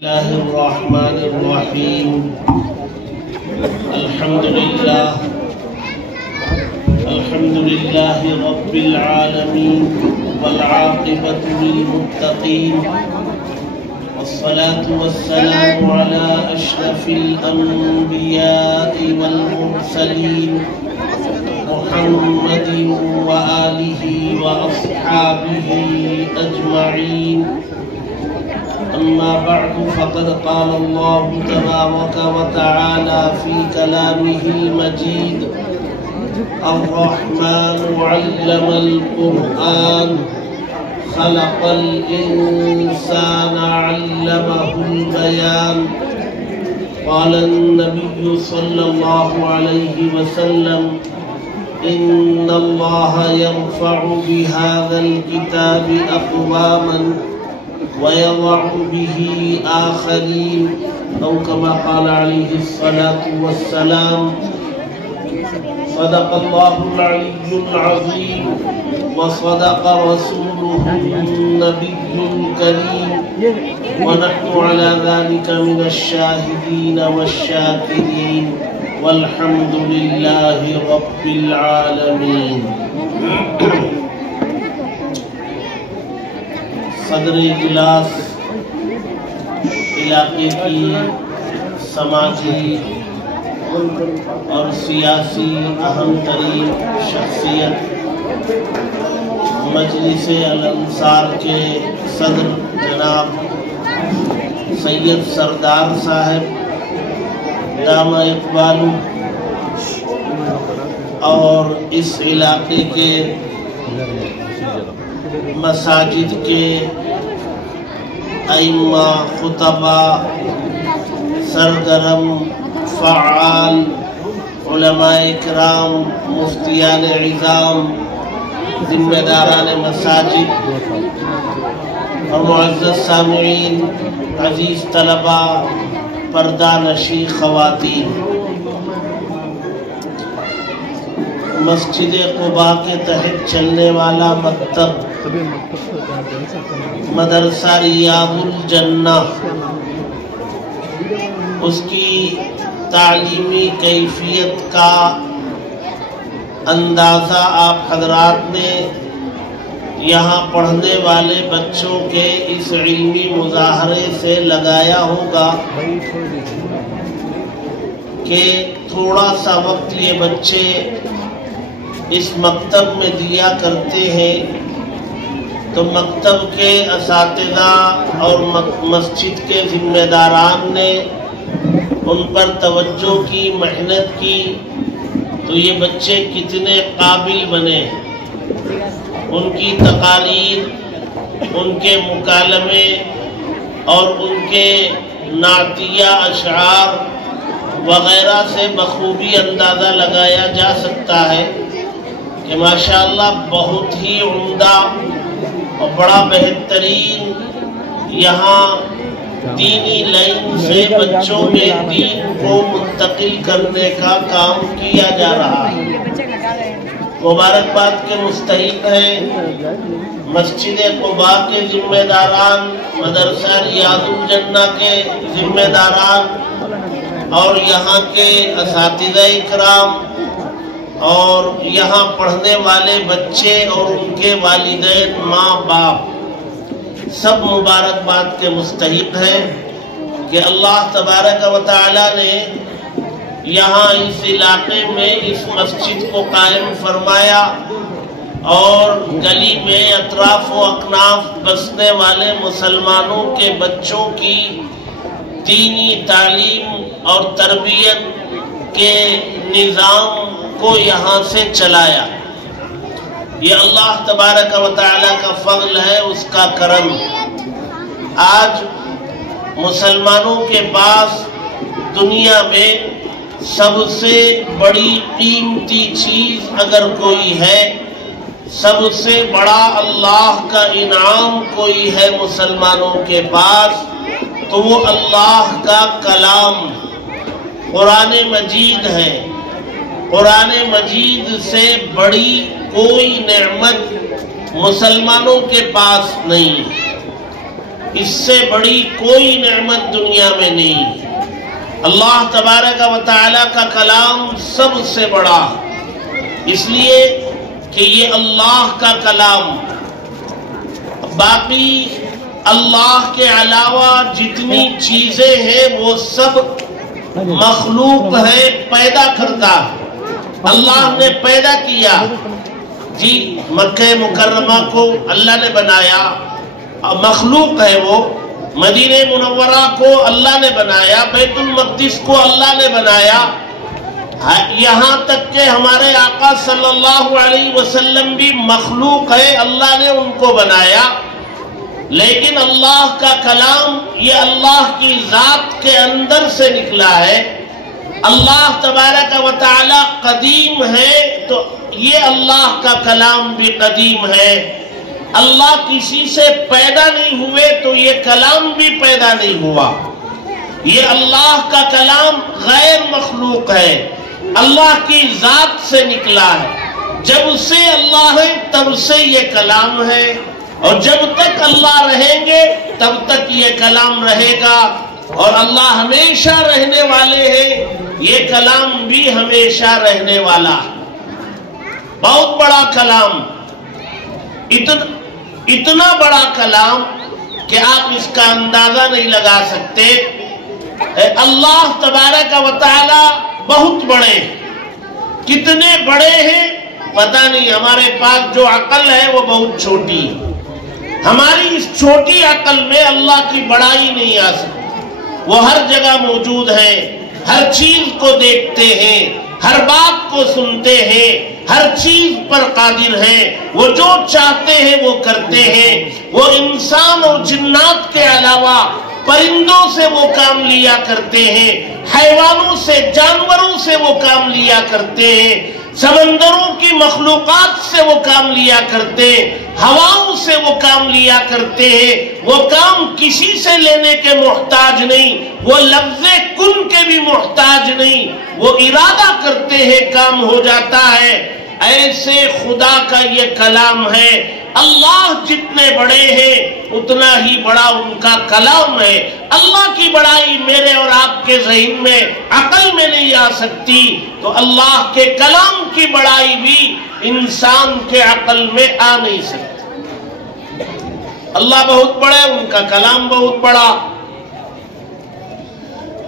الله الرحمن الرحيم. الحمد لله رب العالمين والعاقبة للمتقين، والصلاة والسلام على أشرف الأنبياء والمرسلين محمد وآله وأصحابه أجمعين. أما بعد، فقد قال الله تبارك وتعالى في كلامه المجيد: الرحمن علم القرآن خلق الإنسان علمه البيان. قال النبي صلى الله عليه وسلم: إن الله يرفع بهذا الكتاب أقواما ويضع به آخرين، أو كما قال عليه الصلاة والسلام. صدق الله العلي العظيم وصدق رسوله النبي الكريم، ونحن على ذلك من الشاهدين والشاكرين، والحمد لله رب العالمين. صدر اجلاس علاقے کی سماجی اور سیاسی اہم ترین شخصیت مجلس الانصار کے صدر جناب سید سردار صاحب دامہ اقبالو، اور اس علاقے کے مساجد کے ائمہ، خطبہ، سرگرم، فعال، علماء کرام، مفتیان عظام، ذمہ داران مساجد اور معزز سامعین، عزیز طلبہ، پردہ نشین خواتین، مسجد قباء کے تحت چلنے والا مکتب مدرسہ ریاض الجنہ، اس کی تعلیمی کیفیت کا اندازہ آپ حضرات نے یہاں پڑھنے والے بچوں کے اس علمی مظاہرے سے لگایا ہوگا کہ تھوڑا سا وقت یہ بچے اس مکتب میں دیا کرتے ہیں تو مکتب کے اساتذہ اور مسجد کے ذمہ داران نے ان پر توجہ کی، محنت کی، تو یہ بچے کتنے قابل بنے. ان کی تقاریر، ان کے مکالمے اور ان کے نعتیہ اشعار وغیرہ سے بخوبی اندازہ لگایا جا سکتا ہے کہ ماشاءاللہ بہت ہی عمدہ اور بڑا بہترین یہاں دینی لائن سے بچوں میں دین کو منتقل کرنے کا کام کیا جا رہا ہے. مبارکباد کے مستحق ہیں مسجد قباء کے ذمہ داران، مدرسہ ریاض الجنہ کے ذمہ داران، اور یہاں کے اساتذہ اکرام، اور یہاں پڑھنے والے بچے اور ان کے والدین، ماں باپ، سب مبارکباد کے مستحق ہیں کہ اللہ تبارک و تعالی نے یہاں اس علاقے میں اس مسجد کو قائم فرمایا، اور گلی میں اطراف و اکناف بسنے والے مسلمانوں کے بچوں کی دینی تعلیم اور تربیت کے نظام کو یہاں سے چلایا. یہ اللہ تبارک و تعالی کا فضل ہے، اس کا کرم. آج مسلمانوں کے پاس دنیا میں سب سے بڑی قیمتی چیز اگر کوئی ہے، سب سے بڑا اللہ کا انعام کوئی ہے مسلمانوں کے پاس، تو وہ اللہ کا کلام قرآن مجید ہے. قرآن مجید سے بڑی کوئی نعمت مسلمانوں کے پاس نہیں. اس سے بڑی کوئی نعمت دنیا میں نہیں. اللہ تبارک و تعالیٰ کا کلام سب سے بڑا، اس لیے کہ یہ اللہ کا کلام. باقی اللہ کے علاوہ جتنی چیزیں ہیں وہ سب مخلوق ہے، پیدا کرتا. اللہ نے پیدا کیا. جی مکہ مکرمہ کو اللہ نے بنایا، مخلوق ہے وہ. مدینہ منورہ کو اللہ نے بنایا، بیت المقدس کو اللہ نے بنایا. یہاں تک کہ ہمارے آقا صلی اللہ علیہ وسلم بھی مخلوق ہے، اللہ نے ان کو بنایا. لیکن اللہ کا کلام یہ اللہ کی ذات کے اندر سے نکلا ہے. اللہ تبارک و تعالی قدیم ہے تو یہ اللہ کا کلام بھی قدیم ہے. اللہ کسی سے پیدا نہیں ہوئے تو یہ کلام بھی پیدا نہیں ہوا. یہ اللہ کا کلام غیر مخلوق ہے، اللہ کی ذات سے نکلا ہے. جب سے اللہ ہے تب سے یہ کلام ہے، اور جب تک اللہ رہیں گے تب تک یہ کلام رہے گا. اور اللہ ہمیشہ رہنے والے ہیں، یہ کلام بھی ہمیشہ رہنے والا. بہت بڑا کلام، اتنا بڑا کلام کہ آپ اس کا اندازہ نہیں لگا سکتے. اللہ تبارک و تعالی بہت بڑے. کتنے بڑے ہیں پتہ نہیں. ہمارے پاس جو عقل ہے وہ بہت چھوٹی ہے. ہماری اس چھوٹی عقل میں اللہ کی بڑائی نہیں آ سکتی. وہ ہر جگہ موجود ہے، ہر چیز کو دیکھتے ہیں، ہر بات کو سنتے ہیں، ہر چیز پر قادر ہیں. وہ جو چاہتے ہیں وہ کرتے ہیں. وہ انسان اور جنات کے علاوہ پرندوں سے وہ کام لیا کرتے ہیں، حیوانوں سے، جانوروں سے وہ کام لیا کرتے ہیں، سمندروں کی مخلوقات سے وہ کام لیا کرتے ہیں، ہواؤں سے وہ کام لیا کرتے ہیں. وہ کام کسی سے لینے کے محتاج نہیں، وہ لفظ کن کے بھی محتاج نہیں. وہ ارادہ کرتے ہیں کام ہو جاتا ہے. ایسے خدا کا یہ کلام ہے. اللہ جتنے بڑے ہیں اتنا ہی بڑا ان کا کلام ہے. اللہ کی بڑائی میرے اور آپ کے ذہن میں، عقل میں نہیں آ سکتی، تو اللہ کے کلام کی بڑائی بھی انسان کے عقل میں آ نہیں سکتی. اللہ بہت بڑے، ان کا کلام بہت بڑا.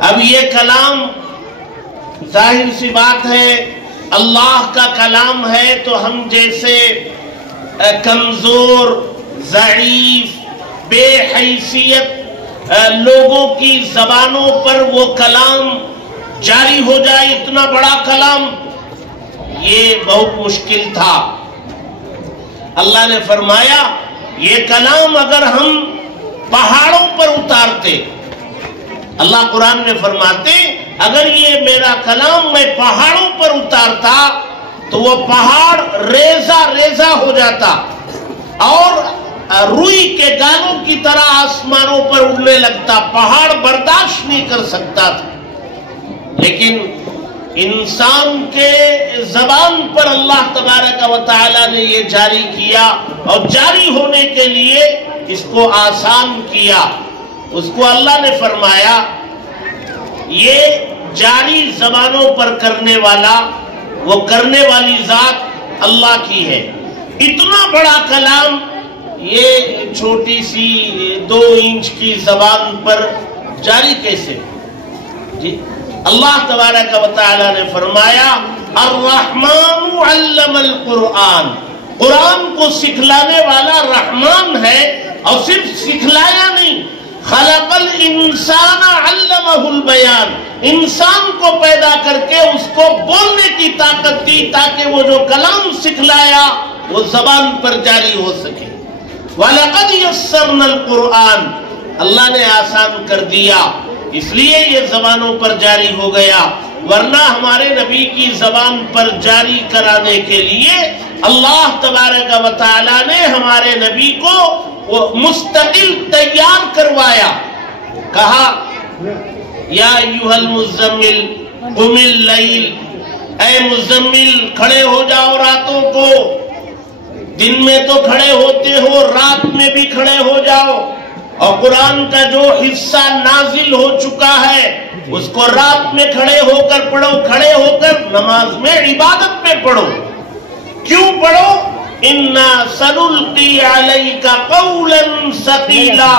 اب یہ کلام ظاہر سی بات ہے اللہ کا کلام ہے تو ہم جیسے کمزور، ضعیف، بے حیثیت لوگوں کی زبانوں پر وہ کلام جاری ہو جائے، اتنا بڑا کلام، یہ بہت مشکل تھا. اللہ نے فرمایا یہ کلام اگر ہم پہاڑوں پر اتارتے، اللہ قرآن میں فرماتے اگر یہ میرا کلام میں پہاڑوں پر اتارتا تو وہ پہاڑ ریزہ ریزہ ہو جاتا اور روئی کے گالوں کی طرح آسمانوں پر اڑنے لگتا. پہاڑ برداشت نہیں کر سکتا تھا. لیکن انسان کے زبان پر اللہ تبارک و تعالی نے یہ جاری کیا، اور جاری ہونے کے لیے اس کو آسان کیا. اس کو اللہ نے فرمایا یہ جاری زبانوں پر کرنے والا، وہ کرنے والی ذات اللہ کی ہے. اتنا بڑا کلام یہ چھوٹی سی 2 انچ کی زبان پر جاری کیسے؟ جی اللہ تبارک و تعالی نے فرمایا الرحمن علم القرآن. قرآن کو سکھلانے والا رحمان ہے، اور صرف سکھلایا نہیں، خلق الانسان علمہ البیان. انسان کو پیدا کر کے اس کو بولنے کی طاقت دی تاکہ وہ جو کلام سکھلایا وہ زبان پر جاری ہو سکے. وَلَقَدْ يَسَّرْنَا الْقُرْآنَ، اللہ نے آسان کر دیا، اس لیے یہ زبانوں پر جاری ہو گیا. ورنہ ہمارے نبی کی زبان پر جاری کرانے کے لیے اللہ تبارک و تعالی نے ہمارے نبی کو وہ مستقل تیار کروایا. کہا یا ایھا المزمل قم اللیل، اے مزمل کھڑے ہو جاؤ راتوں کو. دن میں تو کھڑے ہوتے ہو، رات میں بھی کھڑے ہو جاؤ. اور قرآن کا جو حصہ نازل ہو چکا ہے اس کو رات میں کھڑے ہو کر پڑھو، کھڑے ہو کر نماز میں عبادت میں پڑھو۔ کیوں پڑھو؟ اِنَّا سَنُلْقِي عَلَيْكَ قَوْلًا ثَقِيلًا،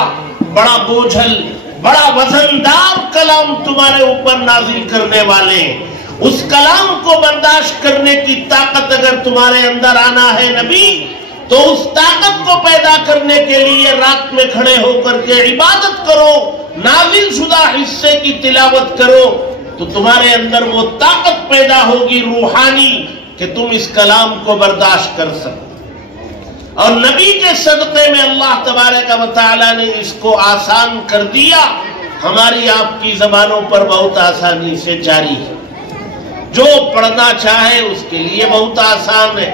بڑا بوجھل، بڑا وزندار کلام تمہارے اوپر نازل کرنے والے ہیں۔ اس کلام کو برداشت کرنے کی طاقت اگر تمہارے اندر آنا ہے نبی، تو اس طاقت کو پیدا کرنے کے لیے رات میں کھڑے ہو کر کے عبادت کرو، نازل شدہ حصے کی تلاوت کرو، تو تمہارے اندر وہ طاقت پیدا ہوگی روحانی کہ تم اس کلام کو برداشت کر سکو۔ اور نبی کے صدقے میں اللہ تبارک و تعالی نے اس کو آسان کر دیا، ہماری آپ کی زبانوں پر بہت آسانی سے جاری ہے۔ جو پڑھنا چاہے اس کے لیے بہت آسان ہے،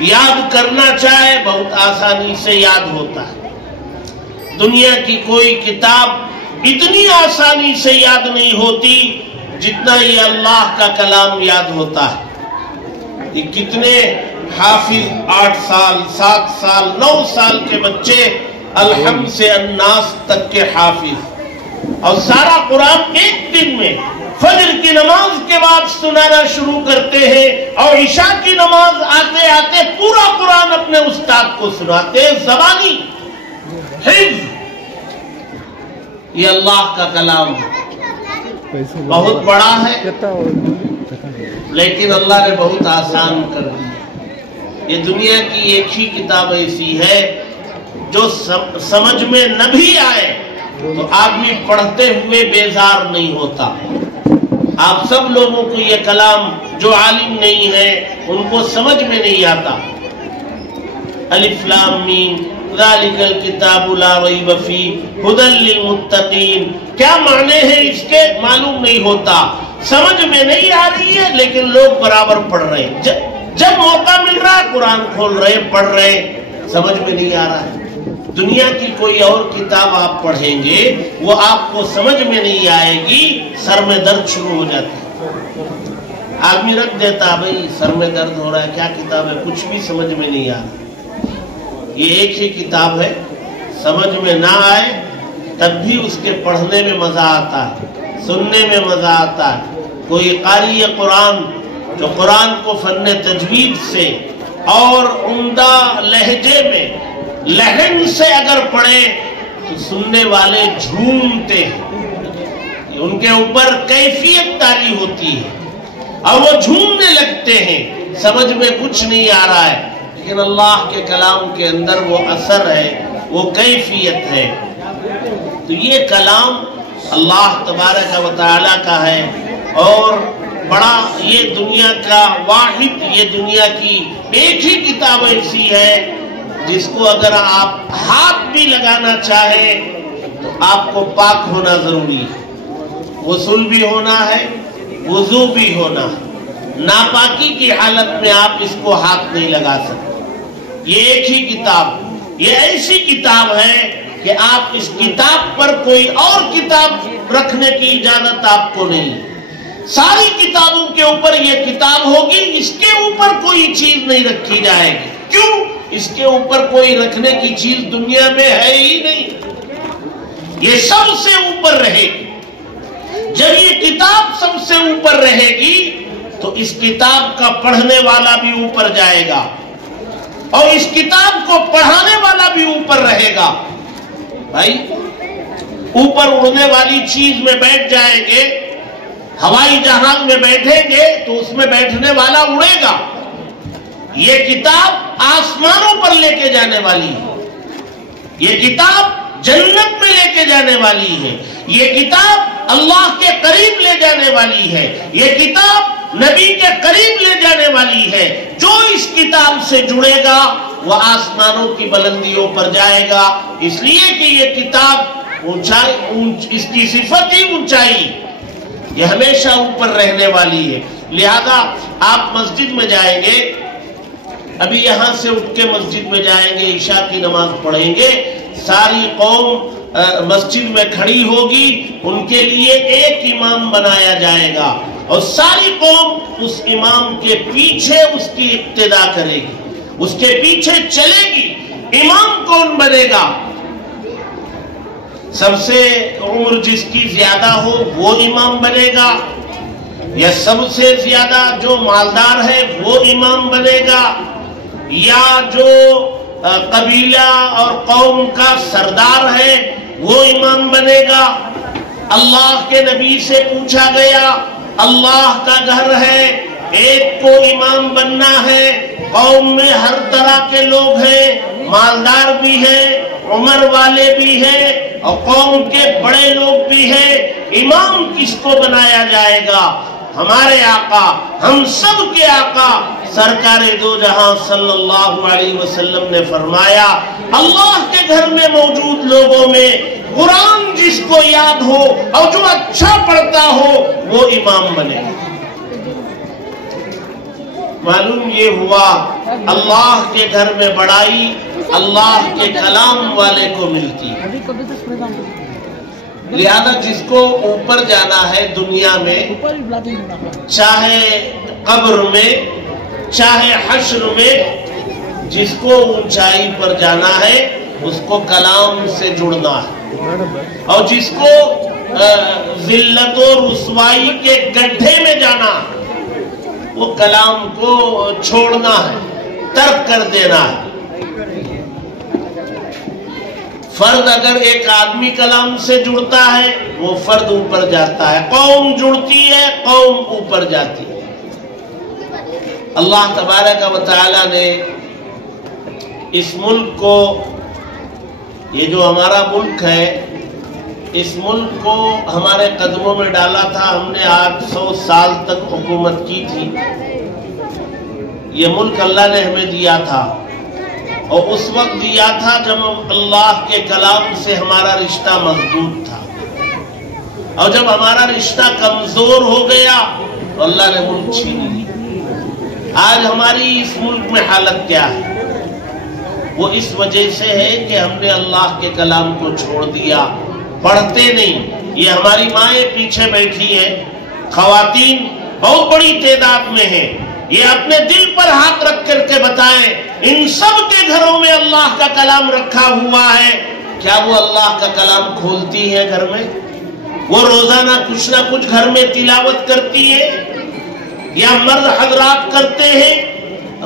یاد کرنا چاہے بہت آسانی سے یاد ہوتا ہے۔ دنیا کی کوئی کتاب اتنی آسانی سے یاد نہیں ہوتی جتنا یہ اللہ کا کلام یاد ہوتا ہے۔ یہ کتنے حافظ 8 سال 7 سال 9 سال کے بچے الحمد سے الناس تک کے حافظ، اور سارا قرآن ایک دن میں فجر کی نماز کے بعد سنانا شروع کرتے ہیں، اور عشاء کی نماز آتے آتے پورا قرآن اپنے استاد کو سناتے ہیں۔ زبانی حفظ، یہ اللہ کا کلام بہت بڑا ہے، لیکن اللہ نے بہت آسان کر دیا۔ یہ دنیا کی ایک ہی کتاب ایسی ہے جو سمجھ میں نہ بھی آئے تو آدمی پڑھتے ہوئے بیزار نہیں ہوتا۔ آپ سب لوگوں کو یہ کلام جو عالم نہیں ہے ان کو سمجھ میں نہیں آتا۔ الف لام میم ذالک الکتاب لا ریب فیہ ھدی للمتقین، کیا معنی ہے اس کے معلوم نہیں ہوتا، سمجھ میں نہیں آ رہی ہے، لیکن لوگ برابر پڑھ رہے ہیں۔ جب موقع مل رہا ہے قرآن کھول رہے، پڑھ رہے، سمجھ میں نہیں آ رہا ہے۔ دنیا کی کوئی اور کتاب آپ پڑھیں گے وہ آپ کو سمجھ میں نہیں آئے گی، سر میں درد شروع ہو جاتا ہے، آدمی رکھ دیتا بھائی سر میں درد ہو رہا ہے، کیا کتاب ہے، کچھ بھی سمجھ میں نہیں آ رہا۔ یہ ایک ہی کتاب ہے، سمجھ میں نہ آئے تب بھی اس کے پڑھنے میں مزہ آتا ہے، سننے میں مزہ آتا ہے۔ کوئی قاری قرآن جو قرآن کو فن تجوید سے اور عمدہ لہجے میں لہن سے اگر پڑھے تو سننے والے جھومتے ہیں، ان کے اوپر کیفیت تاری ہوتی ہے اور وہ جھومنے لگتے ہیں، سمجھ میں کچھ نہیں آ رہا ہے، لیکن اللہ کے کلام کے اندر وہ اثر ہے، وہ کیفیت ہے۔ تو یہ کلام اللہ تبارک و تعالی کا ہے، اور بڑا یہ دنیا کا واحد، یہ دنیا کی ایک ہی کتاب ایسی ہے جس کو اگر آپ ہاتھ بھی لگانا چاہیں تو آپ کو پاک ہونا ضروری ہے، غسل بھی ہونا ہے، وضو بھی ہونا ہے، ناپاکی کی حالت میں آپ اس کو ہاتھ نہیں لگا سکتے۔ یہ ایک ہی کتاب، یہ ایسی کتاب ہے کہ آپ اس کتاب پر کوئی اور کتاب رکھنے کی اجازت آپ کو نہیں۔ ساری کتابوں کے اوپر یہ کتاب ہوگی، اس کے اوپر کوئی چیز نہیں رکھی جائے گی۔ کیوں؟ اس کے اوپر کوئی رکھنے کی چیز دنیا میں ہے ہی نہیں، یہ سب سے اوپر رہے گی۔ جب یہ کتاب سب سے اوپر رہے گی تو اس کتاب کا پڑھنے والا بھی اوپر جائے گا، اور اس کتاب کو پڑھانے والا بھی اوپر رہے گا۔ بھائی اوپر اڑنے والی چیز میں بیٹھ جائیں گے، ہوائی جہاز میں بیٹھیں گے تو اس میں بیٹھنے والا اڑے گا۔ یہ کتاب آسمانوں پر لے کے جانے والی ہے، یہ کتاب جنت میں لے کے جانے والی ہے، یہ کتاب اللہ کے قریب لے جانے والی ہے، یہ کتاب نبی کے قریب لے جانے والی ہے۔ جو اس کتاب سے جڑے گا وہ آسمانوں کی بلندیوں پر جائے گا، اس لیے کہ یہ کتاب اونچائی، اس کی صفت ہی اونچائی، یہ ہمیشہ اوپر رہنے والی ہے۔ لہذا آپ مسجد میں جائیں گے، ابھی یہاں سے اٹھ کے مسجد میں جائیں گے، عشاء کی نماز پڑھیں گے، ساری قوم مسجد میں کھڑی ہوگی، ان کے لیے ایک امام بنایا جائے گا، اور ساری قوم اس امام کے پیچھے اس کی اقتدا کرے گی، اس کے پیچھے چلے گی۔ امام کون بنے گا؟ سب سے عمر جس کی زیادہ ہو وہ امام بنے گا، یا سب سے زیادہ جو مالدار ہے وہ امام بنے گا، یا جو قبیلہ اور قوم کا سردار ہے وہ امام بنے گا؟ اللہ کے نبی سے پوچھا گیا، اللہ کا گھر ہے، ایک کو امام بننا ہے، قوم میں ہر طرح کے لوگ ہیں، مالدار بھی ہیں، عمر والے بھی ہیں، اور قوم کے بڑے لوگ بھی ہیں، امام کس کو بنایا جائے گا؟ ہمارے آقا، ہم سب کے آقا سرکار دو جہاں صلی اللہ علیہ وسلم نے فرمایا، اللہ کے گھر میں موجود لوگوں میں قرآن جس کو یاد ہو اور جو اچھا پڑھتا ہو وہ امام بنے۔ معلوم یہ ہوا اللہ کے گھر میں بڑائی اللہ کے کلام والے کو ملتی ہے۔ لہذا جس کو اوپر جانا ہے دنیا میں، چاہے قبر میں چاہے حشر میں، جس کو اونچائی پر جانا ہے اس کو کلام سے جڑنا ہے، اور جس کو ذلت و رسوائی کے گڈھے میں جانا ہے وہ کلام کو چھوڑنا ہے، ترک کر دینا ہے۔ فرد اگر ایک آدمی کلام سے جڑتا ہے وہ فرد اوپر جاتا ہے، قوم جڑتی ہے قوم اوپر جاتی ہے۔ اللہ تبارک و تعالی نے اس ملک کو، یہ جو ہمارا ملک ہے، اس ملک کو ہمارے قدموں میں ڈالا تھا۔ ہم نے 800 سال تک حکومت کی تھی۔ یہ ملک اللہ نے ہمیں دیا تھا، اور اس وقت دیا تھا جب اللہ کے کلام سے ہمارا رشتہ مضبوط تھا، اور جب ہمارا رشتہ کمزور ہو گیا تو اللہ نے ملک چھین لیا۔ آج ہماری اس ملک میں حالت کیا ہے؟ وہ اس وجہ سے ہے کہ ہم نے اللہ کے کلام کو چھوڑ دیا، پڑھتے نہیں۔ یہ ہماری مائیں پیچھے بیٹھی ہیں، خواتین بہت بڑی تعداد میں ہیں، یہ اپنے دل پر ہاتھ رکھ کر کے بتائیں، ان سب کے گھروں میں اللہ کا کلام رکھا ہوا ہے، کیا وہ اللہ کا کلام کھولتی ہے گھر میں؟ وہ روزانہ کچھ نہ کچھ گھر میں تلاوت کرتی ہے، یا مرد حضرات کرتے ہیں؟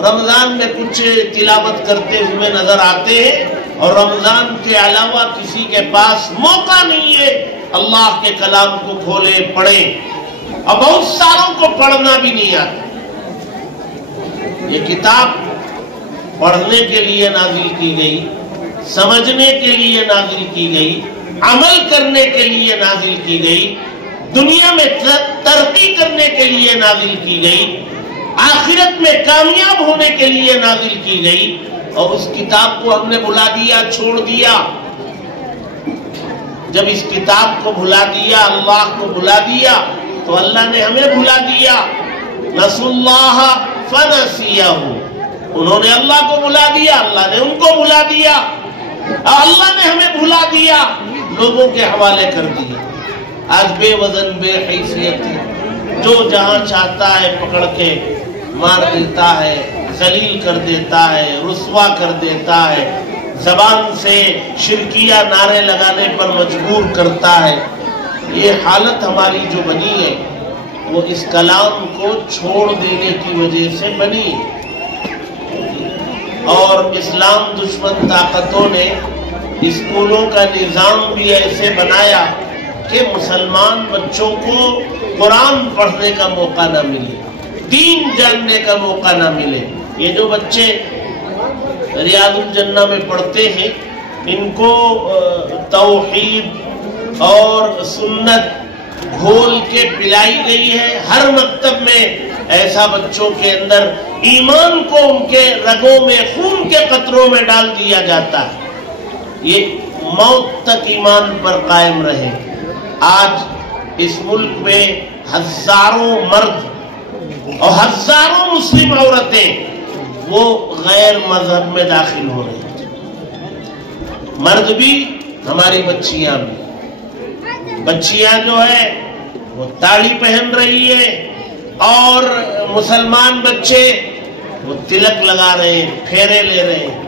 رمضان میں کچھ تلاوت کرتے ہوئے نظر آتے ہیں، اور رمضان کے علاوہ کسی کے پاس موقع نہیں ہے اللہ کے کلام کو کھولے پڑھیں، اور بہت ساروں کو پڑھنا بھی نہیں آتا۔ یہ کتاب پڑھنے کے لیے نازل کی گئی، سمجھنے کے لیے نازل کی گئی، عمل کرنے کے لیے نازل کی گئی، دنیا میں ترقی کرنے کے لیے نازل کی گئی، آخرت میں کامیاب ہونے کے لیے نازل کی گئی، اور اس کتاب کو ہم نے بھلا دیا، چھوڑ دیا۔ جب اس کتاب کو بھلا دیا، اللہ کو بھلا دیا، تو اللہ نے ہمیں بھلا دیا۔ نسوا اللہ فنسیہم، انہوں نے اللہ کو بھلا دیا، اللہ نے ان کو بھلا دیا، اور اللہ نے ہمیں بھلا دیا، لوگوں کے حوالے کر دیا۔ آج بے وزن بے حیثیت جو جہاں چاہتا ہے پکڑ کے مار دیتا ہے، ذلیل کر دیتا ہے، رسوا کر دیتا ہے، زبان سے شرکیہ نعرے لگانے پر مجبور کرتا ہے۔ یہ حالت ہماری جو بنی ہے وہ اس کلام کو چھوڑ دینے کی وجہ سے بنی، اور اسلام دشمن طاقتوں نے اسکولوں کا نظام بھی ایسے بنایا کہ مسلمان بچوں کو قرآن پڑھنے کا موقع نہ ملے، دین جاننے کا موقع نہ ملے۔ یہ جو بچے ریاض الجنہ میں پڑھتے ہیں، ان کو توحید اور سنت گھول کے پلائی گئی ہے۔ ہر مکتب میں ایسا بچوں کے اندر ایمان کو ان کے رگوں میں، خون کے قطروں میں ڈال دیا جاتا ہے، یہ موت تک ایمان پر قائم رہے۔ آج اس ملک میں ہزاروں مرد اور ہزاروں مسلم عورتیں وہ غیر مذہب میں داخل ہو رہی ہیں، مرد بھی، ہماری بچیاں بھی۔ بچیاں جو ہے وہ تاڑی پہن رہی ہے، اور مسلمان بچے وہ تلک لگا رہے ہیں، پھیرے لے رہے ہیں۔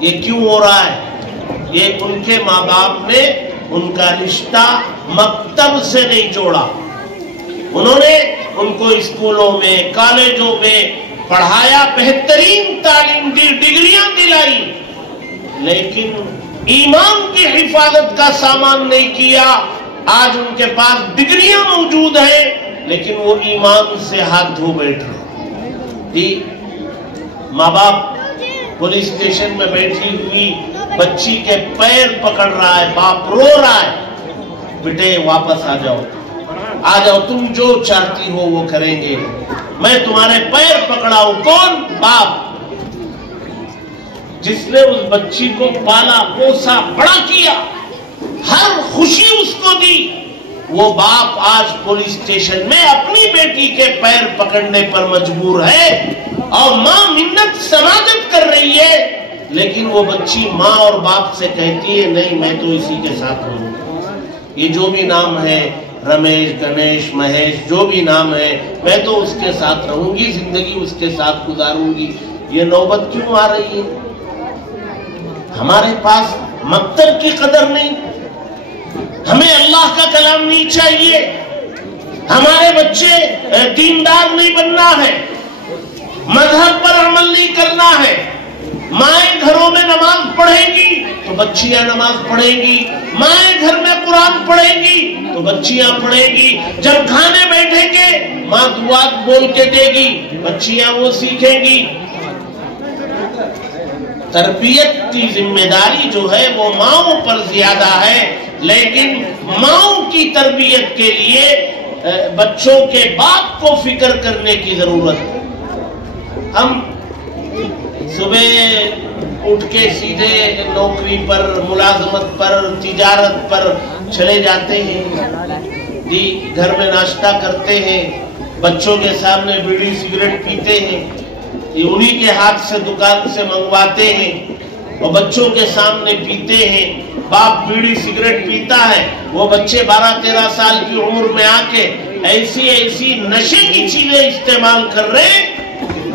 یہ کیوں ہو رہا ہے؟ یہ ان کے ماں باپ نے ان کا رشتہ مکتب سے نہیں جوڑا. انہوں نے ان کو اسکولوں میں کالجوں میں پڑھایا، بہترین تعلیم دی، ڈگریاں دلائی، لیکن ایمان کی حفاظت کا سامان نہیں کیا. آج ان کے پاس ڈگریاں موجود ہیں لیکن وہ ایمان سے ہاتھ دھو بیٹھے. جی ماں باپ پولیس اسٹیشن میں بیٹھی ہوئی بچی کے پیر پکڑ رہا ہے، باپ رو رہا ہے، بیٹے واپس آ جاؤ، آ جاؤ، تم جو چاہتی ہو وہ کریں گے، میں تمہارے پیر پکڑا ہوں. کون؟ باپ، جس نے اس بچی کو پالا پوسا بڑا کیا، ہر خوشی اس کو دی. وہ باپ آج پولیس اسٹیشن میں اپنی بیٹی کے پیر پکڑنے پر مجبور ہے اور ماں منت سماجت کر رہی ہے، لیکن وہ بچی ماں اور باپ سے کہتی ہے نہیں میں تو اسی کے ساتھ ہوں. یہ جو بھی نام ہے، رمیش، گنیش، مہیش، جو بھی نام ہے، میں تو اس کے ساتھ رہوں گی، زندگی اس کے ساتھ گزاروں گی. یہ نوبت کیوں آ رہی ہے؟ ہمارے پاس مکتب کی قدر نہیں، ہمیں اللہ کا کلام نہیں چاہیے، ہمارے بچے دیندار نہیں بننا ہے، مذہب پر عمل نہیں کرنا ہے. مائیں گھروں میں نماز پڑھیں گی تو بچیاں نماز پڑھیں گی، مائیں گھر میں قرآن پڑھیں گی تو بچیاں پڑھیں گی. جب کھانے بیٹھیں گے ماں دعا بول کے دے گی، بچیاں وہ سیکھیں گی. تربیت کی ذمہ داری جو ہے وہ ماؤں پر زیادہ ہے، لیکن ماؤں کی تربیت کے لیے بچوں کے باپ کو فکر کرنے کی ضرورت ہے. ہم صبح اٹھ کے سیدھے نوکری پر، ملازمت پر، تجارت پر چلے جاتے ہیں، جی گھر میں ناشتہ کرتے ہیں، بچوں کے سامنے بیڑی سگریٹ پیتے ہیں، انہی کے ہاتھ سے دکان سے منگواتے ہیں اور بچوں کے سامنے پیتے ہیں. باپ بیڑی سگریٹ پیتا ہے، وہ بچے 12-13 سال کی عمر میں آ کے ایسی نشے کی چیزیں استعمال کر رہے ہیں،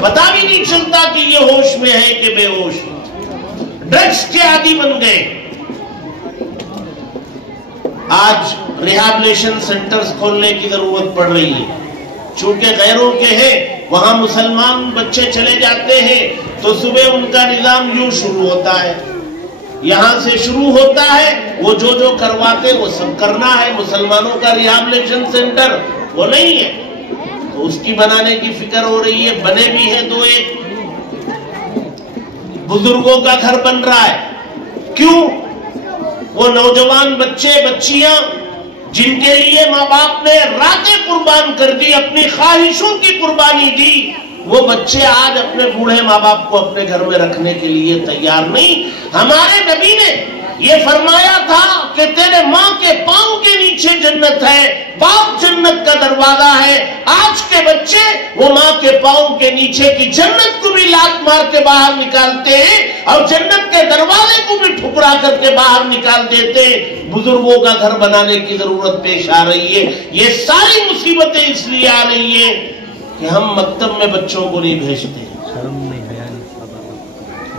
پتا بھی نہیں چلتا کہ یہ ہوش میں ہے کہ بے ہوش. ڈرگس کے عادی بن گئے. آج ریہابلیشن سینٹرز کھولنے کی ضرورت پڑ رہی ہے، چونکہ غیروں کے ہیں، وہاں مسلمان بچے چلے جاتے ہیں تو صبح ان کا نظام یوں شروع ہوتا ہے، یہاں سے شروع ہوتا ہے، وہ جو کرواتے وہ سب کرنا ہے. مسلمانوں کا ریہابلیشن سینٹر وہ نہیں ہے تو اس کی بنانے کی فکر ہو رہی ہے. بنے بھی ہیں دو ایک، بزرگوں کا گھر بن رہا ہے. کیوں؟ وہ نوجوان بچے بچیاں جن کے لیے ماں باپ نے راتیں قربان کر دی، اپنی خواہشوں کی قربانی دی، وہ بچے آج اپنے بوڑھے ماں باپ کو اپنے گھر میں رکھنے کے لیے تیار نہیں. ہمارے نبی نے یہ فرمایا تھا کہ تیرے ماں کے پاؤں کے نیچے جنت ہے، باپ جنت کا دروازہ ہے. آج کے بچے وہ ماں کے پاؤں کے نیچے کی جنت کو بھی لات مار کے باہر نکالتے ہیں اور جنت کے دروازے کو بھی ٹھکرا کر کے باہر نکال دیتے ہیں. بزرگوں کا گھر بنانے کی ضرورت پیش آ رہی ہے. یہ ساری مصیبتیں اس لیے آ رہی ہیں کہ ہم مکتب میں بچوں کو نہیں بھیجتے.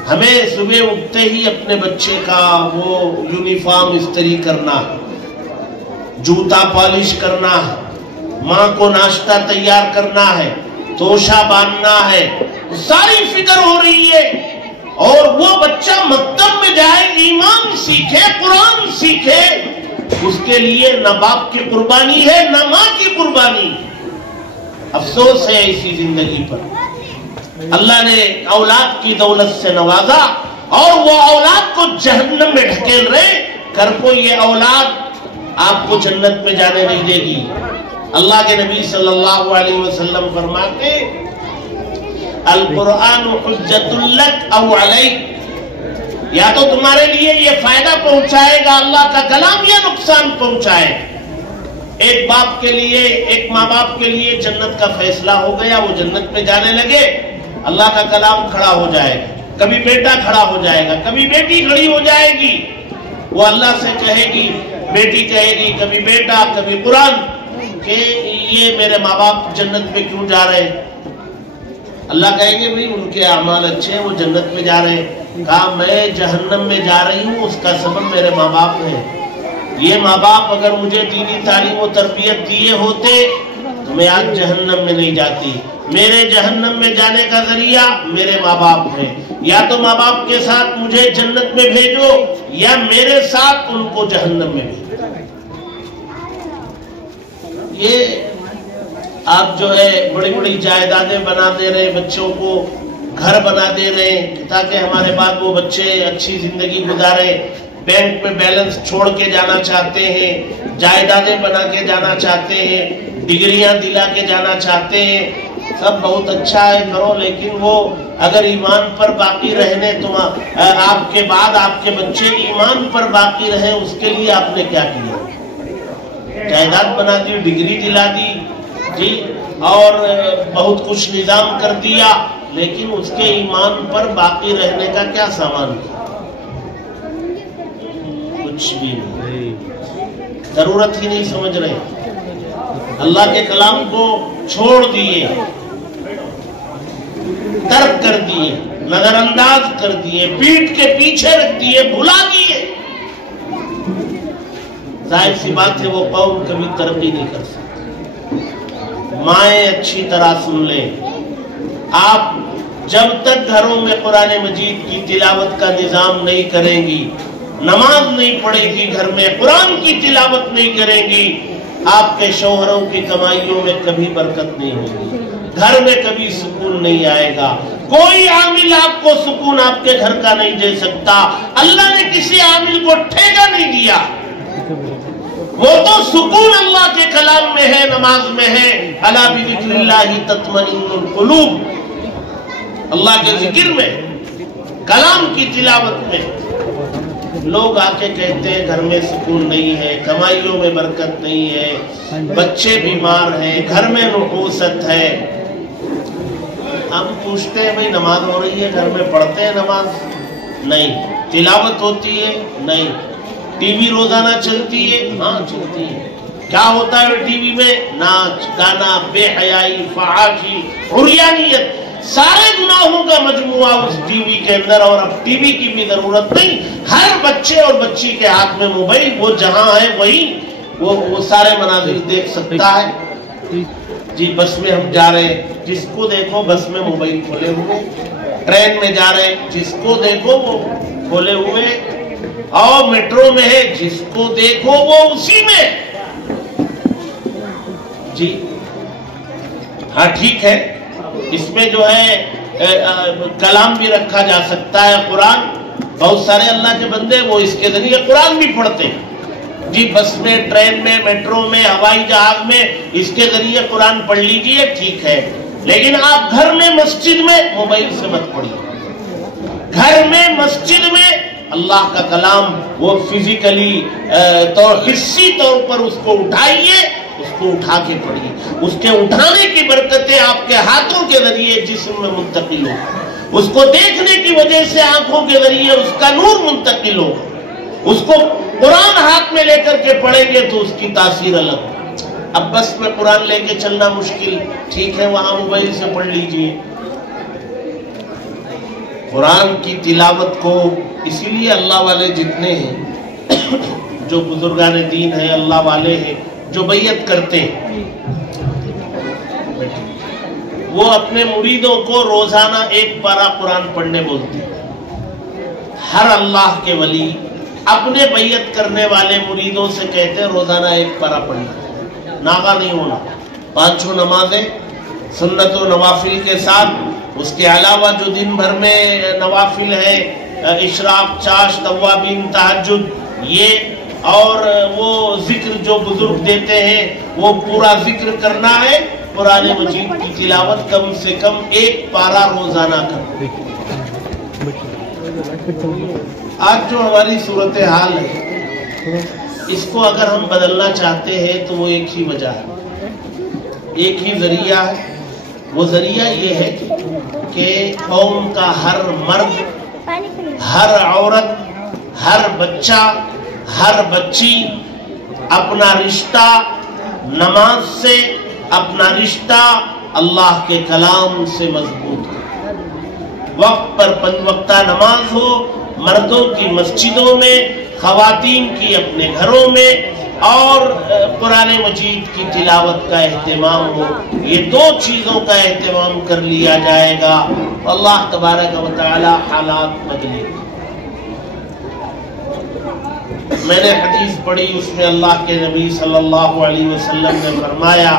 ہمیں صبح اٹھتے ہی اپنے بچے کا وہ یونیفارم استری کرنا، جوتا پالش کرنا ہے، ماں کو ناشتہ تیار کرنا ہے، توشہ باندھنا ہے، ساری فکر ہو رہی ہے. اور وہ بچہ مکتب میں جائے، ایمان سیکھے، قرآن سیکھے، اس کے لیے نہ باپ کی قربانی ہے نہ ماں کی قربانی. افسوس ہے ایسی زندگی پر. اللہ نے اولاد کی دولت سے نوازا اور وہ اولاد کو جہنم میں ڈھکیل رہے. کر کو یہ اولاد آپ کو جنت میں جانے نہیں دے گی. اللہ کے نبی صلی اللہ علیہ وسلم فرماتے القرآن حجت لک او علیک، یا تو تمہارے لیے یہ فائدہ پہنچائے گا اللہ کا کلام یا نقصان پہنچائے. ایک باپ کے لیے، ایک ماں باپ کے لیے جنت کا فیصلہ ہو گیا، وہ جنت میں جانے لگے، اللہ کا کلام کھڑا ہو جائے گا، کبھی بیٹا کھڑا ہو جائے گا، کبھی بیٹی کھڑی ہو جائے گی. وہ اللہ سے کہے گی، بیٹی کہے گی، کبھی بیٹا کبھی قرآن، کہ یہ میرے ماں باپ جنت میں کیوں جا رہے ہیں؟ اللہ کہیں گے بھئی ان کے اعمال اچھے ہیں، وہ جنت میں جا رہے ہیں. کہا میں جہنم میں جا رہی ہوں، اس کا سبب میرے ماں باپ ہیں. یہ ماں باپ اگر مجھے دینی تعلیم و تربیت دیے ہوتے تو میں آج جہنم میں نہیں جاتی. میرے جہنم میں جانے کا ذریعہ میرے ماں باپ ہیں. یا تو ماں باپ کے ساتھ مجھے جنت میں بھیجو یا میرے ساتھ ان کو جہنم میں بھیجو. یہ آپ جو ہے بڑی بڑی جائیدادیں بنا دے رہے, بچوں کو گھر بنا دے رہے تاکہ ہمارے بعد وہ بچے اچھی زندگی گزارے. بینک میں بیلنس چھوڑ کے جانا چاہتے ہیں, جائیدادیں بنا کے جانا چاہتے ہیں, ڈگریاں دلا کے جانا چاہتے ہیں. سب بہت اچھا ہے, کرو, لیکن وہ اگر ایمان پر باقی رہنے تو آپ کے بعد آپ کے بچے ایمان پر باقی رہیں, اس کے لیے آپ نے کیا کیا؟ جائیداد بنا دی, ڈگری دلا دی جی, اور بہت کچھ نظام کر دیا, لیکن اس کے ایمان پر باقی رہنے کا کیا سامان کیا؟ کچھ بھی نہیں. ضرورت ہی نہیں سمجھ رہے, اللہ کے کلام کو چھوڑ دیے, ترک کر دیے, نظر انداز کر دیے, پیٹھ کے پیچھے رکھ دیے, بھلا دیے. ظاہر سی بات ہے وہ قوم کبھی ترقی نہیں کر سکتی. مائیں اچھی طرح سن لیں, آپ جب تک گھروں میں قرآن مجید کی تلاوت کا نظام نہیں کریں گی, نماز نہیں پڑھے گی, گھر میں قرآن کی تلاوت نہیں کریں گی, آپ کے شوہروں کی کمائیوں میں کبھی برکت نہیں ہوگی, گھر میں کبھی سکون نہیں آئے گا. کوئی عامل آپ کو سکون آپ کے گھر کا نہیں دے سکتا. اللہ نے کسی عامل کو ٹھیکہ نہیں دیا. وہ تو سکون اللہ کے کلام میں ہے, نماز میں ہے. الا بذکر اللہ تطمئن القلوب, اللہ کے ذکر میں, کلام کی تلاوت میں. لوگ آ کے کہتے ہیں گھر میں سکون نہیں ہے, کمائیوں میں برکت نہیں ہے, بچے بیمار ہیں, گھر میں نحوست ہے. ہم پوچھتے ہیں بھئی نماز ہو رہی ہے, گھر میں پڑھتے ہیں نماز؟ نہیں. تلاوت ہوتی ہے؟ نہیں. ٹی وی روزانہ چلتی ہے؟ ہاں چلتی ہے. کیا ہوتا ہے ٹی وی میں؟ ناچ گانا, بے حیائی, فحاشی, عریانیت, سارے گناہوں کا مجموعہ اس ٹی وی کے اندر. اور اب ٹی وی کی بھی ضرورت نہیں, ہر بچے اور بچی کے ہاتھ میں موبائل, وہ جہاں ہے وہی وہ سارے مناظر دیکھ سکتا ہے. جی بس میں ہم جا رہے ہیں, جس کو دیکھو بس میں موبائل کھولے ہوئے. ٹرین میں جا رہے ہیں, جس کو دیکھو وہ کھولے ہوئے. اور میٹرو میں ہے, جس کو دیکھو وہ اسی میں. جی ہاں ٹھیک ہے, اس میں جو ہے کلام بھی رکھا جا سکتا ہے, قرآن. بہت سارے اللہ کے بندے وہ اس کے ذریعے قرآن بھی پڑھتے ہیں. جی بس میں, ٹرین میں, میٹرو میں, ہوائی جہاز میں اس کے ذریعے قرآن پڑھ لیجئے, ٹھیک ہے. لیکن آپ گھر میں, مسجد میں موبائل سے مت پڑھیے. گھر میں, مسجد میں اللہ کا کلام وہ فزیکلی حصی طور پر اس کو اٹھائیے, اس کو اٹھا کے پڑھیے. اس کے اٹھانے کی برکتیں آپ کے ہاتھوں کے ذریعے جسم میں منتقل ہو, اس کو دیکھنے کی وجہ سے آنکھوں کے ذریعے اس کا نور منتقل ہو. اس کو قرآن ہاتھ میں لے کر کے پڑھیں گے تو اس کی تاثیر الگ. اب بس میں قرآن لے کے چلنا مشکل, ٹھیک ہے وہاں موبائل سے پڑھ لیجئے. قرآن کی تلاوت کو اسی لیے اللہ والے جتنے ہیں, جو بزرگان دین ہیں, اللہ والے ہیں, جو بیعت کرتے ہیں, وہ اپنے مریدوں کو روزانہ ایک پارہ قرآن پڑھنے بولتے ہیں. ہر اللہ کے ولی اپنے بیعت کرنے والے مریدوں سے کہتے ہیں روزانہ ایک پارہ پڑھنا, ناغا نہیں ہونا. 5 نمازیں سنت و نوافل کے ساتھ, اس کے علاوہ جو دن بھر میں نوافل ہے, اشراق, چاش, توابین, تہجد, یہ اور وہ ذکر جو بزرگ دیتے ہیں وہ پورا ذکر کرنا ہے. قرآن مجید کی تلاوت کم سے کم 1 پارہ روزانہ کرنا. آج جو ہماری صورتحال ہے, اس کو اگر ہم بدلنا چاہتے ہیں تو وہ ایک ہی وجہ ہے, ایک ہی ذریعہ ہے. وہ ذریعہ یہ ہے کہ قوم کا ہر مرد, ہر عورت, ہر بچہ, ہر بچی اپنا رشتہ نماز سے, اپنا رشتہ اللہ کے کلام سے مضبوط ہو. وقت پر 5 وقتہ نماز ہو, مردوں کی مسجدوں میں, خواتین کی اپنے گھروں میں اور قرآن مجید کی تلاوت کا اہتمام ہو. یہ دو چیزوں کا اہتمام کر لیا جائے گا، اللہ تبارک و تعالی حالات بدلے گا. میں نے حدیث پڑھی، اس میں اللہ کے نبی صلی اللہ علیہ وسلم نے فرمایا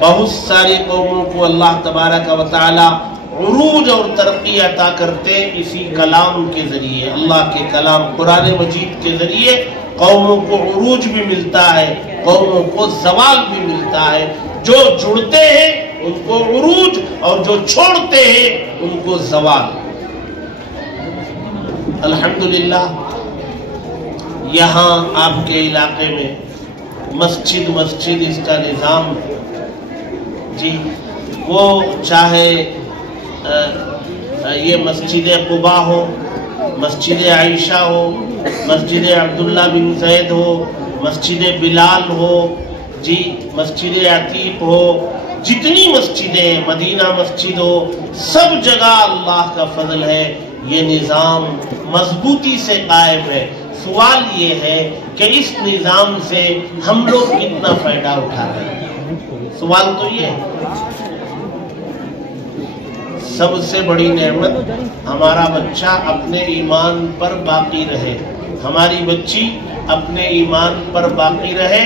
بہت ساری قوموں کو اللہ تبارک و تعالی عروج اور ترقی عطا کرتے اسی کلام کے ذریعے. اللہ کے کلام قرآن مجید کے ذریعے قوموں کو عروج بھی ملتا ہے، قوموں کو زوال بھی ملتا ہے. جو جڑتے ہیں ان کو عروج اور جو چھوڑتے ہیں ان کو زوال. الحمدللہ یہاں آپ کے علاقے میں مسجد اس کا نظام جی، وہ چاہے یہ مسجد قباء ہو، مسجد عائشہ ہو، مسجد عبداللہ بن زید ہو، مسجد بلال ہو جی، مسجد عتیق ہو، جتنی مسجدیں، مدینہ مسجد ہو، سب جگہ اللہ کا فضل ہے یہ نظام مضبوطی سے قائم ہے. سوال یہ ہے کہ اس نظام سے ہم لوگ کتنا فائدہ اٹھا رہے ہیں. سوال تو یہ ہے. سب سے بڑی نعمت ہمارا بچہ اپنے ایمان پر باقی رہے، ہماری بچی اپنے ایمان پر باقی رہے.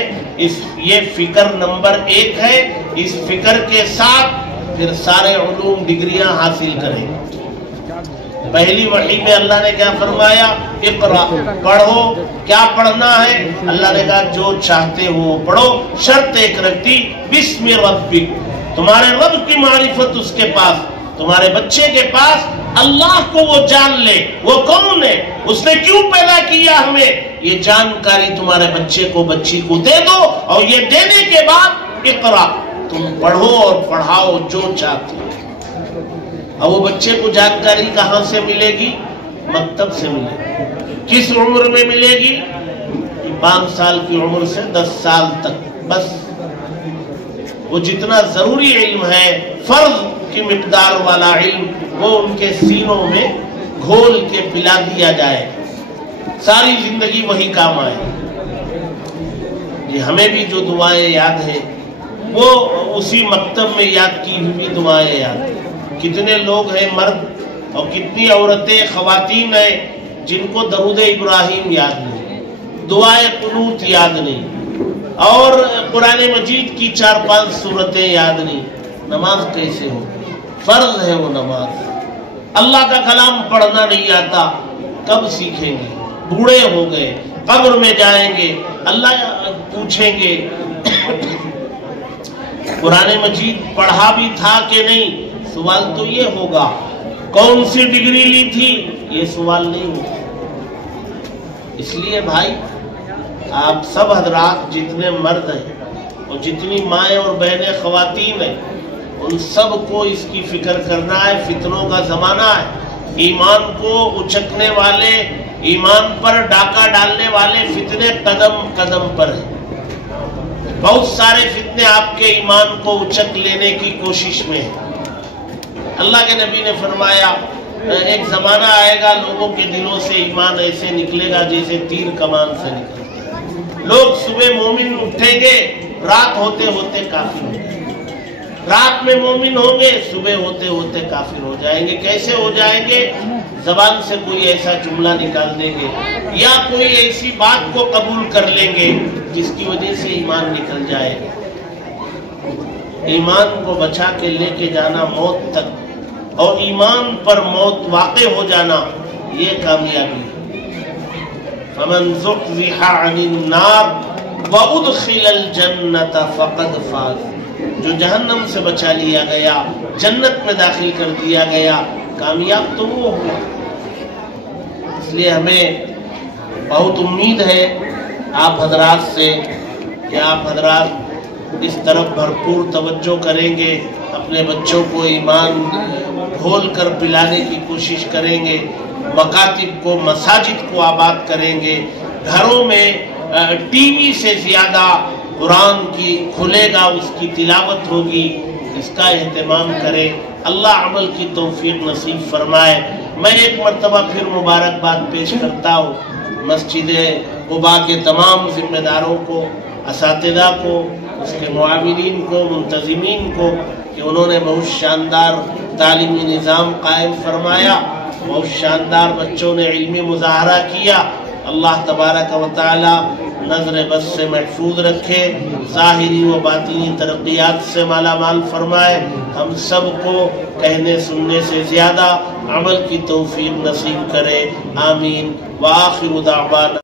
یہ فکر نمبر 1 ہے. اس فکر کے ساتھ پھر سارے علوم ڈگریاں حاصل کریں. پہلی وحی میں اللہ نے کیا فرمایا؟ اقرا، پڑھو. کیا پڑھنا ہے؟ اللہ نے کہا جو چاہتے ہو پڑھو. شرط ایک رکھی، بسم ربک، تمہارے رب کی معرفت اس کے پاس، تمہارے بچے کے پاس اللہ کو وہ جان لے، وہ کون ہے، اس نے کیوں پیدا کیا ہمیں، یہ جانکاری تمہارے بچے کو بچی کو دے دو. اور یہ دینے کے بعد اقرا، تم پڑھو اور پڑھاؤ جو چاہتے ہو. اب وہ بچے کو جانکاری کہاں سے ملے گی؟ مکتب سے ملے گی. کس عمر میں ملے گی؟ 5 سال کی عمر سے 10 سال تک. بس وہ جتنا ضروری علم ہے، فرض کی مقدار والا علم، وہ ان کے سینوں میں گھول کے پلا دیا جائے، ساری زندگی وہی کام آئے. یہ ہمیں بھی جو دعائیں یاد ہیں وہ اسی مکتب میں یاد کی ہوئی دعائیں یاد ہیں. کتنے لوگ ہیں مرد اور کتنی عورتیں، خواتین ہیں جن کو درود ابراہیم یاد نہیں، دعائے قنوت یاد نہیں، اور قرآن مجید کی 4-5 سورتیں یاد نہیں. نماز کیسے ہو؟ فرض ہے وہ نماز. اللہ کا کلام پڑھنا نہیں آتا، کب سیکھیں گے؟ بوڑھے ہو گئے، قبر میں جائیں گے، اللہ پوچھیں گے قرآن مجید پڑھا بھی تھا کہ نہیں. سوال تو یہ ہوگا کون سی ڈگری لی تھی، یہ سوال نہیں ہوگا. اس لیے بھائی آپ سب حضرات جتنے مرد ہیں اور جتنی مائیں اور بہنیں خواتین ہیں، ان سب کو اس کی فکر کرنا ہے. فتنوں کا زمانہ ہے. ایمان کو اچکنے والے، ایمان پر ڈاکہ ڈالنے والے فتنے قدم قدم پر ہیں. بہت سارے فتنے آپ کے ایمان کو اچک لینے کی کوشش میں ہیں. اللہ کے نبی نے فرمایا ایک زمانہ آئے گا لوگوں کے دلوں سے ایمان ایسے نکلے گا جیسے تیر کمان سے نکلتا ہے. لوگ صبح مومن اٹھیں گے، رات ہوتے ہوتے کافر ہو جائیں گے. رات میں مومن ہوں گے، صبح ہوتے ہوتے کافر ہو جائیں گے. کیسے ہو جائیں گے؟ زبان سے کوئی ایسا جملہ نکال دیں گے یا کوئی ایسی بات کو قبول کر لیں گے جس کی وجہ سے ایمان نکل جائے گا. ایمان کو بچا کے لے کے جانا موت تک، اور ایمان پر موت واقع ہو جانا، یہ کامیابی ہے. فمن زحزح عن النار وادخل الجنة فقد فاز. جو جہنم سے بچا لیا گیا، جنت میں داخل کر دیا گیا، کامیاب تو وہ ہوا. اس لیے ہمیں بہت امید ہے آپ حضرات سے کہ آپ حضرات اس طرف بھرپور توجہ کریں گے، اپنے بچوں کو ایمان گھول کر پلانے کی کوشش کریں گے، مکاتب کو، مساجد کو آباد کریں گے. گھروں میں ٹی وی سے زیادہ قرآن کی کھلے گا، اس کی تلاوت ہوگی، اس کا اہتمام کریں. اللہ عمل کی توفیق نصیب فرمائے. میں ایک مرتبہ پھر مبارکباد پیش کرتا ہوں مسجد قباء کے تمام ذمہ داروں کو، اساتذہ کو، اس کے معاونین کو، منتظمین کو کہ انہوں نے بہت شاندار تعلیمی نظام قائم فرمایا، بہت شاندار بچوں نے علمی مظاہرہ کیا۔ اللہ تبارک و تعالی نظر بس سے محفوظ رکھے، ظاہری و باطنی ترقیات سے مالا مال فرمائے، ہم سب کو کہنے سننے سے زیادہ عمل کی توفیق نصیب کرے، آمین۔ وآخر دعوانا